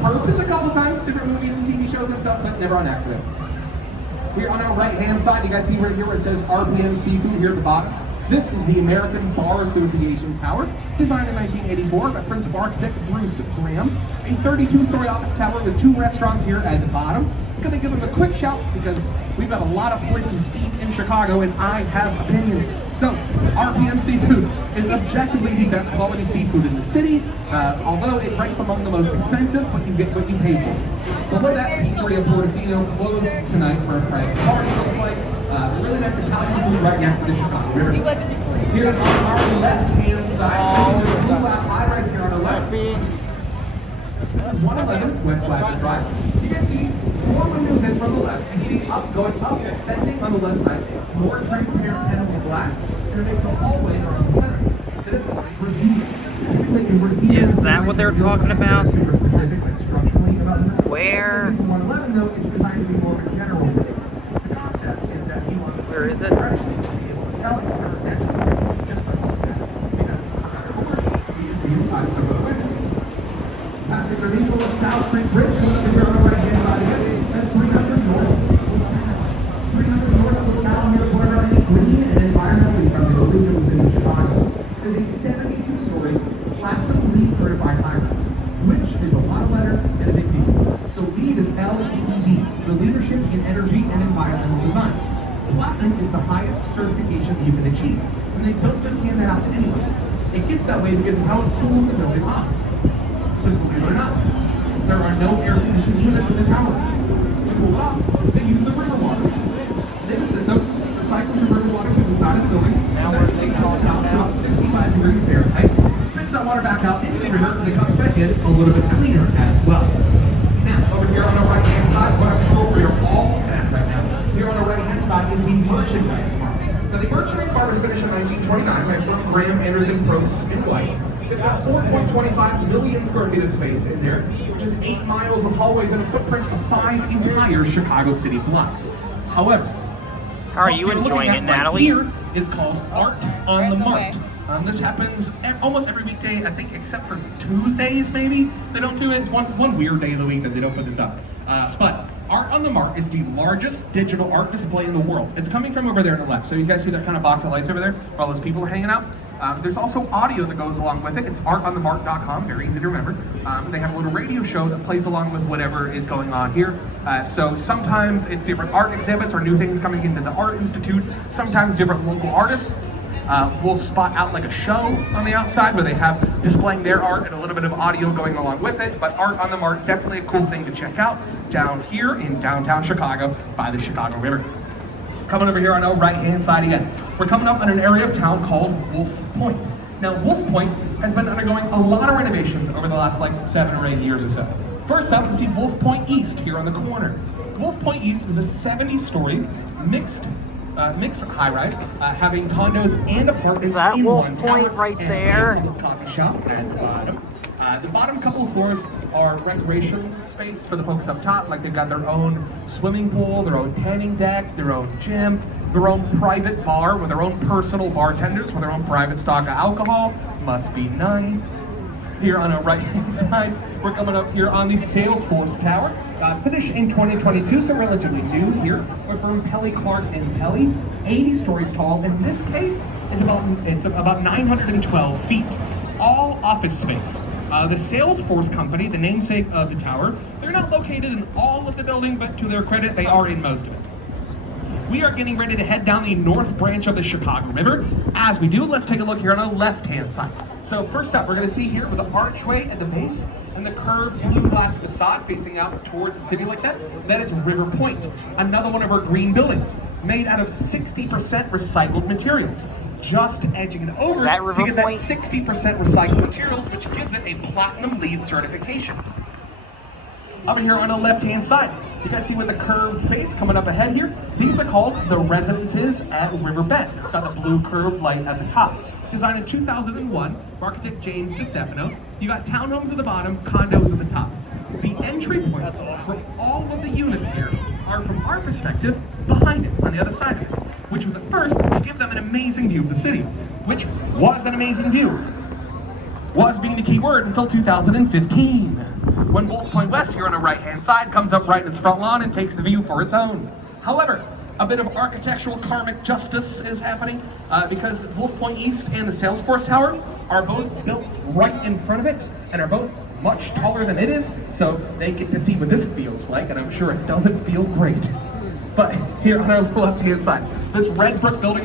purpose a couple times, different movies and TV shows and stuff, but never on accident. Here on our right-hand side, you guys see right here where it says RPM Seafood here at the bottom. This is the American Bar Association Tower, designed in 1984 by principal architect Bruce Graham. A 32-story office tower with 2 restaurants here at the bottom. I'm gonna give them a quick shout because we've got a lot of places to eat in Chicago and I have opinions. So, RPM Seafood is objectively the best quality seafood in the city, although it ranks among the most expensive, but you get what you pay for. Below that, Pizzeria Portofino closed tonight for a private party, looks like. Really nice Italian food right next to the Chicago River. Here on our left-hand side, this is the blue glass high-rise here on the left. This is 111 West Flagler Drive. You can see 4 windows in from the left. You see going up, ascending on the left side, more transparent panel glass, and it makes a hallway around the center. That is called review. Is that what they're talking about? Super specific, like structurally about the Where? This 111 though, it's designed to be more of a general review. The concept is that you want to Where is it? be able to tell it's residential just by looking at it. Because of course, you can see inside some of the windows. Passing the Nicholas South Street Bridge, coming up here on the right-hand side again, and 300 North. 300 North was sound here for our green and environmentally friendly buildings in the city of Chicago. It is a 72-story platinum LEED certified high-rise, which is a lot of letters and a big deal. So LEED is LEED, the Leadership in Energy and Environmental Design. Platinum is the highest certification you can achieve, and they don't just hand that out to anyone. It gets that way because of how it cools the building off. Because believe it or not, there are no air conditioning units in the tower. To cool off, they use the river water. In the system, the cycling the river water to the side of the building. Now we're taking all out about 65 degrees Fahrenheit. Spits that water back out into the river, and it comes back in a little bit cleaner as well. Now, over here on the right-hand side, what I'm sure we are all looking at right now, here on the right-hand side is the merchandise bar. Now, the merchandise bar was finished in 1929 by firm Graham Anderson Probst in White. It's got 4.25 million square feet of space in there, which is 8 miles of hallways and a footprint of 5 entire Chicago city blocks. However, How are you enjoying it, Natalie? Here is called Art on the Mart. This happens almost every weekday, I think, except for Tuesdays, maybe. They don't do it. It's one weird day of the week that they don't put this up. But Art on the Mart is the largest digital art display in the world. It's coming from over there on the left. So you guys see that kind of box of lights over there where all those people are hanging out? There's also audio that goes along with it. It's artonthemart.com, very easy to remember. They have a little radio show that plays along with whatever is going on here. So sometimes it's different art exhibits or new things coming into the Art Institute. Sometimes different local artists will spot out like a show on the outside where they have displaying their art and a little bit of audio going along with it. But Art on the Mart, definitely a cool thing to check out down here in downtown Chicago by the Chicago River. Coming over here on our right-hand side again, we're coming up in an area of town called Wolf Point. Now, Wolf Point has been undergoing a lot of renovations over the last like 7 or 8 years or so. First up, we see Wolf Point East here on the corner. Wolf Point East was a 70-story mixed high-rise, having condos and apartments. Is that in Wolf one Point tower, right and there? a little coffee shop at the bottom. The bottom couple of floors are recreation space for the folks up top, like they've got their own swimming pool, their own tanning deck, their own gym, their own private bar with their own personal bartenders with their own private stock of alcohol. Must be nice. Here on our right-hand side, we're coming up here on the Salesforce Tower. Finished in 2022, so relatively new here. We're from Pelly Clark and Pelly, 80 stories tall. In this case, it's about 912 feet. All office space. The Salesforce company, the namesake of the tower, they're not located in all of the building, but to their credit, they are in most of it. We are getting ready to head down the north branch of the Chicago River. As we do, let's take a look here on the left-hand side. So first up, we're going to see here with the archway at the base and the curved blue glass facade facing out towards the city like that, that is River Point, another one of our green buildings, made out of 60% recycled materials. Just edging it over to get that 60% recycled materials, which gives it a platinum LEED certification. Over here on the left-hand side, you guys see with the curved face coming up ahead here, these are called the Residences at River Bend. It's got the blue curved light at the top. Designed in 2001 by architect James DeStefano. You got townhomes at the bottom, condos at the top. The entry points for all of the units here are, from our perspective, behind it, on the other side of it, which was at first to give them an amazing view of the city, which was an amazing view. Was being the key word until 2015. when Wolf Point West here on the right-hand side comes up right in its front lawn and takes the view for its own. However, a bit of architectural karmic justice is happening because Wolf Point East and the Salesforce Tower are both built right in front of it and are both much taller than it is, so they get to see what this feels like, and I'm sure it doesn't feel great. But here on our left-hand side, this red brick building